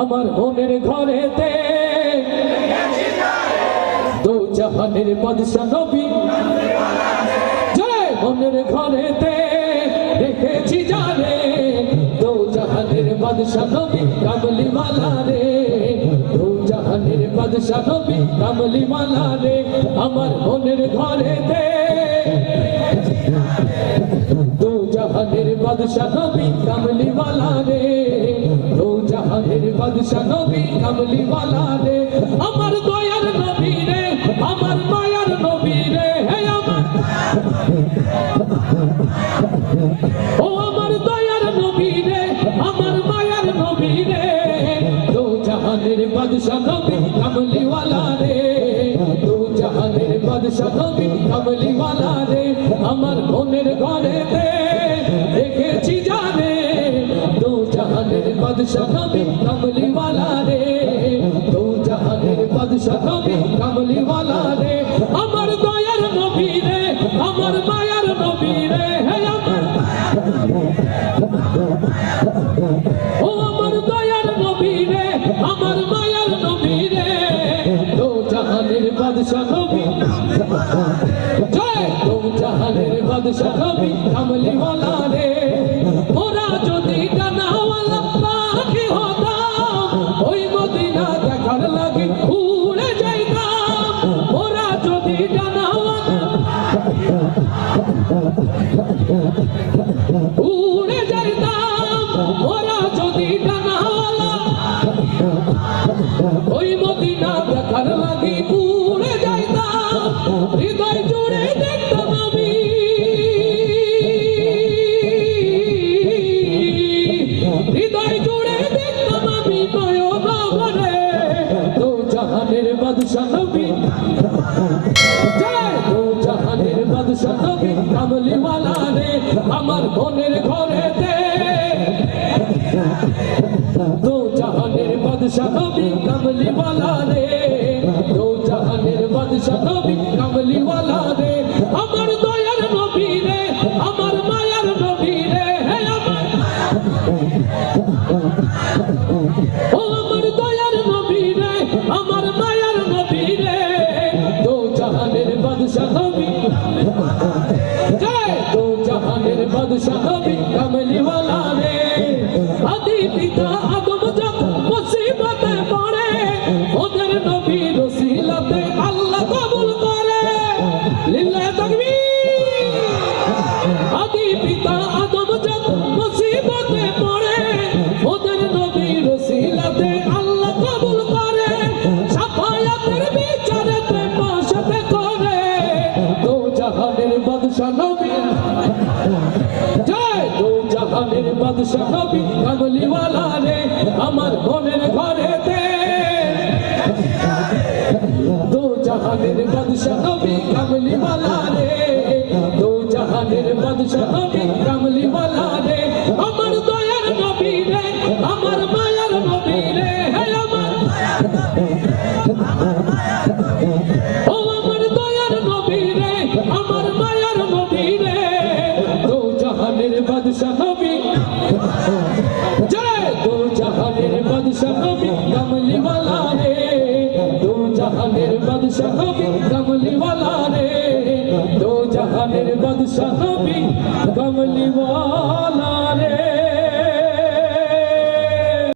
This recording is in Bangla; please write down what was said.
আমার মনের ঘরেতে দু জাহানের বাদশা নবী জয় মনের ঘরেতে রেখেছি জানে দু জাহানের বাদশা নবী কামলিওয়ালা রে দু জাহানের বাদশা নবী কামলিওয়ালা রে আমার মনের ঘরেতে দু জাহানের বাদশা নবী কামলিওয়ালা রে দু জাহানের বাদশা নবী কামলিওয়ালা রে আমার দয়ার নবী রে আমার মায়ার নবী রে হে আমার ও আমার দয়ার নবী রে আমার মায়ার নবী রে দু জাহানের বাদশা নবী কামলিওয়ালা রে দু জাহানের বাদশা নবী কামলিওয়ালা রে আমার মনের ঘরেতে দেখেছি জানে দু জাহানের বাদশা নবী কামলিওয়ালা রে দু জাহানের বাদশা নবী কামলিওয়ালা রে আমার দয়ার নবী রে আমার মায়ার নবী রে হে আমার ও আমার দয়ার নবী রে আমার মায়ার নবী রে দু জাহানের বাদশা নবী জয় দু জাহানের বাদশা নবী কামলিওয়ালা রে ওরা যদি ডানাওয়ালা পাখি হতাম ওই মদিনা দেখার লাগি উড়ে যাইতাম ওরা যদি ডানাওয়ালা উড়ে যাইতাম ওরা যদি ডানাওয়ালা ওই মদিনা দেখার লাগি উড়ে যাইতাম হৃদয় জুড়ে দেখতাম আমি হৃদয় জুড়ে দেখতাম আমি নয়ন ভরে দু জাহানের বাদশা নবী জয় দু জাহানের বাদশা নবী কামলিওয়ালা রে আমার মনের ঘরেতে দু জাহানের বাদশা নবী কামলিওয়ালা রে দু জাহানের বাদশা নবী কামলিওয়ালা রে আমার দয়ার নবী রে আমার মায়ার নবী রে হে আমার ও আমার দয়ার নবী রে আমার মায়ার নবী রে দু জাহানের বাদশা নবী জয় দু জাহানের বাদশা নবী কামলিওয়ালা রে আদি পিতা আদম যখন মুসিবতে পড়ে ওদের নবী রসিলাতে আল্লাহ কবুল করে লিল্লাহি তাকবীর আদি পিতা আদম যখন মুসিবতে পড়ে ওদের নবী রসিলাতে আল্লাহ কবুল করে শাফায়াতের বিচারেতে পাশাতে করে দু জাহানের বাদশা নবী জয় দু জাহানের বাদশা নবী কামলিওয়ালা রে আমার মনে